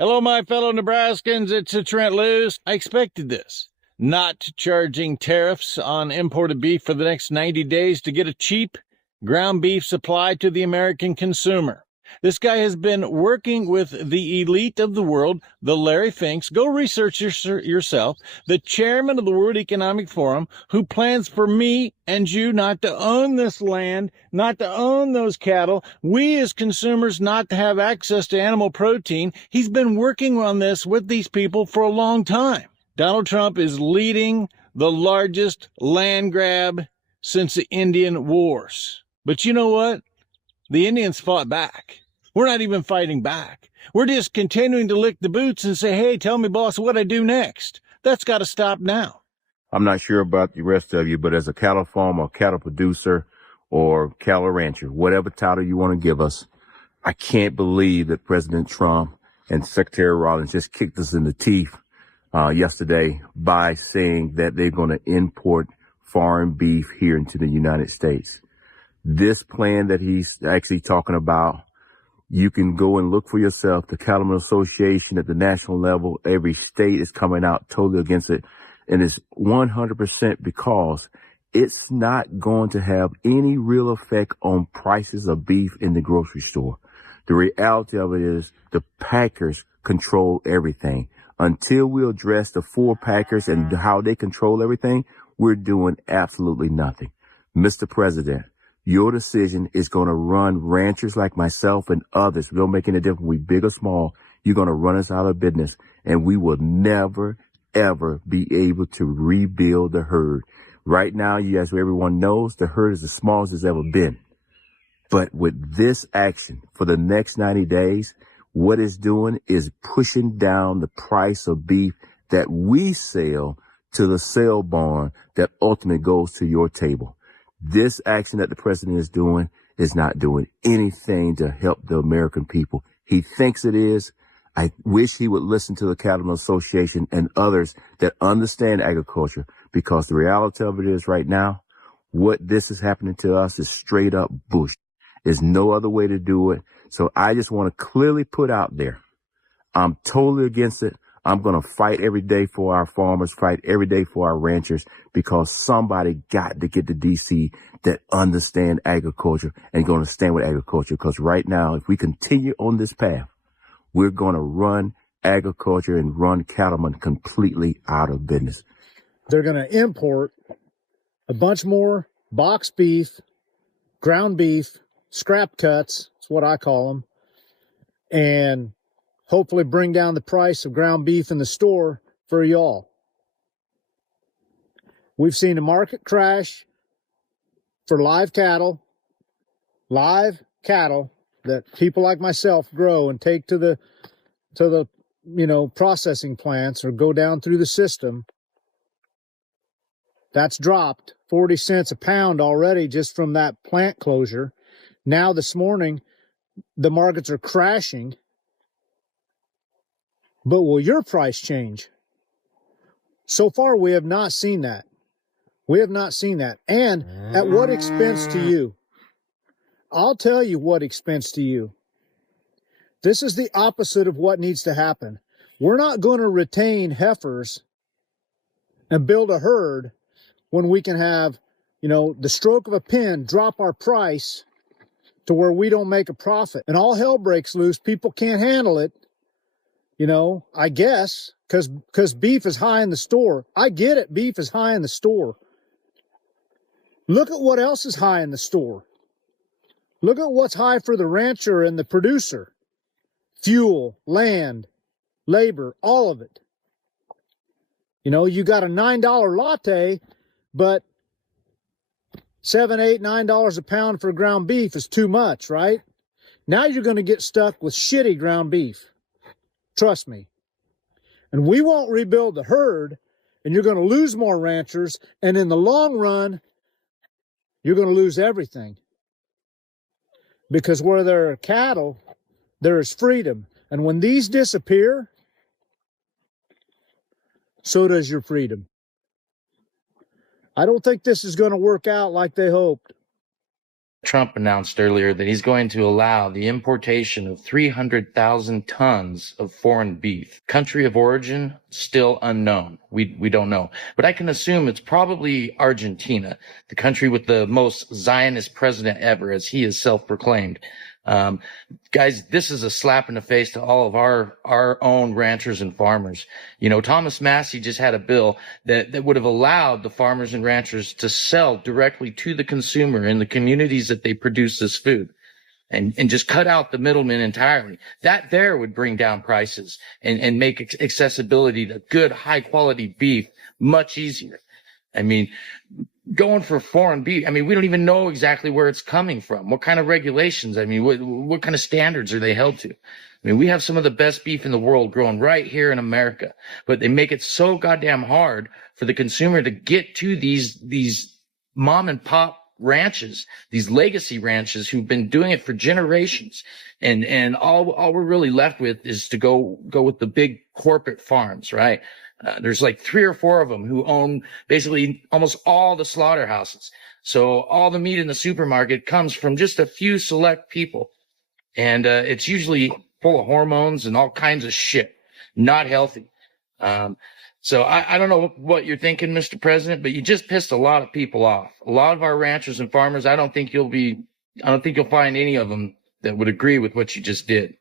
Hello, my fellow Nebraskans. It's Trent Loos. I expected this. Not charging tariffs on imported beef for the next 90 days to get a cheap ground beef supply to the American consumer. This guy has been working with the elite of the world, the Larry Finks. Go research yourself. The chairman of the World Economic Forum, who plans for me and you not to own this land, not to own those cattle, we as consumers not to have access to animal protein. He's been working on this with these people for a long time. Donald Trump is leading the largest land grab since the Indian Wars. But you know what? The Indians fought back. We're not even fighting back. We're just continuing to lick the boots and say, hey, tell me, boss, what I do next. That's got to stop now. I'm not sure about the rest of you, but as a cattle farmer, cattle producer, or cattle rancher, whatever title you want to give us, I can't believe that President Trump and Secretary Rawlings just kicked us in the teeth yesterday by saying that they're going to import foreign beef here into the United States. This plan that he's actually talking about, you can go and look for yourself. The Cattlemen Association at the national level, every state is coming out totally against it. And it's 100% because it's not going to have any real effect on prices of beef in the grocery store. The reality of it is the packers control everything. Until we address the four packers and how they control everything, we're doing absolutely nothing. Mr. President, your decision is going to run ranchers like myself and others. We don't make any difference. We big or small. You're going to run us out of business, and we will never, ever be able to rebuild the herd. Right now, as everyone knows, the herd is the smallest it's ever been. But with this action for the next 90 days, what it's doing is pushing down the price of beef that we sell to the sale barn that ultimately goes to your table. This action that the president is doing is not doing anything to help the American people. He thinks it is. I wish he would listen to the Cattlemen Association and others that understand agriculture, because the reality of it is right now, what this is happening to us is straight up bush. There's no other way to do it. So I just want to clearly put out there, I'm totally against it. I'm going to fight every day for our farmers, fight every day for our ranchers, because somebody got to get to DC that understand agriculture and going to stand with agriculture. Because right now, if we continue on this path, we're going to run agriculture and run cattlemen completely out of business. They're going to import a bunch more box beef, ground beef, scrap cuts, that's what I call them, and hopefully bring down the price of ground beef in the store for y'all. We've seen the market crash for live cattle that people like myself grow and take to the processing plants or go down through the system. That's dropped 40 cents a pound already just from that plant closure. Now this morning, the markets are crashing. But will your price change? So far, we have not seen that. We have not seen that. And at what expense to you? I'll tell you what expense to you. This is the opposite of what needs to happen. We're not going to retain heifers and build a herd when we can have, the stroke of a pen drop our price to where we don't make a profit. And all hell breaks loose. People can't handle it. I guess, because beef is high in the store. I get it, beef is high in the store. Look at what else is high in the store. Look at what's high for the rancher and the producer. Fuel, land, labor, all of it. You got a $9 latte, but $7, $8, $9 a pound for ground beef is too much, right? Now you're going to get stuck with shitty ground beef. Trust me. And we won't rebuild the herd, and you're going to lose more ranchers, and in the long run, you're going to lose everything. Because where there are cattle, there is freedom. And when these disappear, so does your freedom. I don't think this is going to work out like they hoped. Trump announced earlier that he's going to allow the importation of 300,000 tons of foreign beef. Country of origin, still unknown. We don't know. But I can assume it's probably Argentina, the country with the most Zionist president ever, as he is self-proclaimed. Guys, this is a slap in the face to all of our own ranchers and farmers. You know, Thomas Massie just had a bill that would have allowed the farmers and ranchers to sell directly to the consumer in the communities that they produce this food, and just cut out the middlemen entirely. That there would bring down prices and make accessibility to good, high quality beef much easier. I mean, going for foreign beef, I mean, we don't even know exactly where it's coming from. What kind of regulations? I mean, what kind of standards are they held to? I mean, we have some of the best beef in the world growing right here in America, but they make it so goddamn hard for the consumer to get to these mom and pop ranches, these legacy ranches who've been doing it for generations. And all we're really left with is to go with the big corporate farms, right? There's like 3 or 4 of them who own basically almost all the slaughterhouses. So all the meat in the supermarket comes from just a few select people. And it's usually full of hormones and all kinds of shit, not healthy. So I don't know what you're thinking, Mr. President, but you just pissed a lot of people off. A lot of our ranchers and farmers, I don't think you'll find any of them that would agree with what you just did.